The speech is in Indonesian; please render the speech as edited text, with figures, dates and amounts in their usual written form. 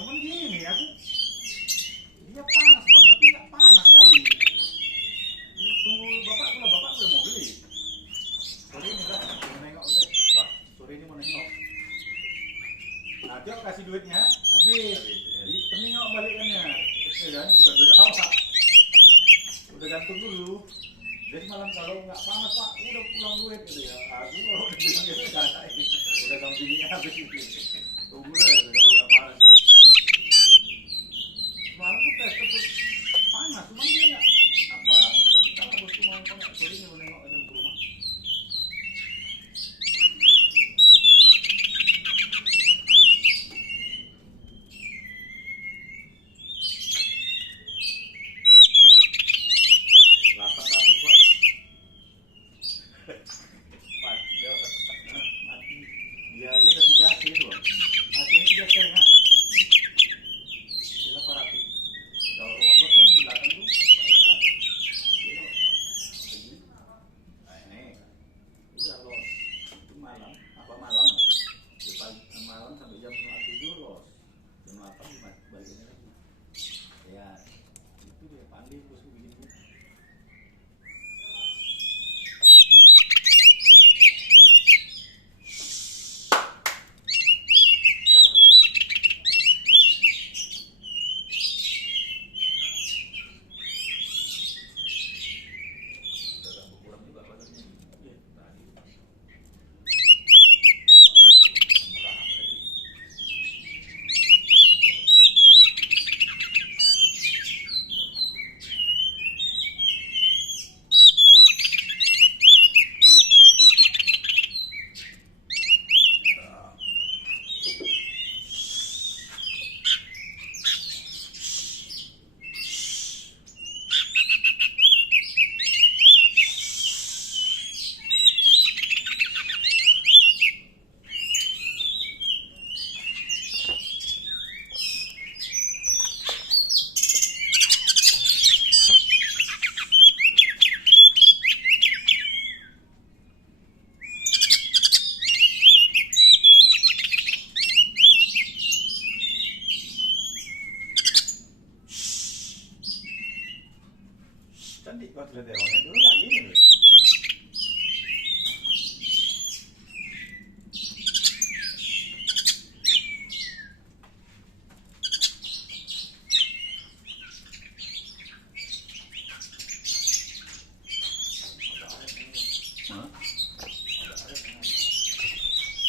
cuman gini aku dia panas bang tapi nggak panas kali. Tunggu bapak kalau bapak udah mau beli sore ini lah mau nengok deh. Wah, sore ini mau nengok nanti aku kasih duitnya habis penengok balikannya ya kan bukan duit awak udah gantung dulu. Jadi malam kalau nggak panas pak udah pulang duit gitu ya. Aku kalau udah bilang gitu udah gampingnya habis itu tunggu lah gitu, kalau nggak panas. Semalam tuh tes terus panas cuman dia nggak apa tapi kalau bosku mau nengok sore ini mau nengok aja ke rumah. Delapan ratus pak mati ya mati dia aja udah 3 AC tuh AC ini 3 setengah dia 800. Kalau rumah bos kan yang belakang tuh dia kalau pergi nah ini udah los itu malam apa malam ya, pagi, malam sampai jam 7 los jam 8 baliknya lagi ya itu dia pandai bosku bikin gitu. Cantik kok lihat terongnya dulu nggak gini loh. Hah?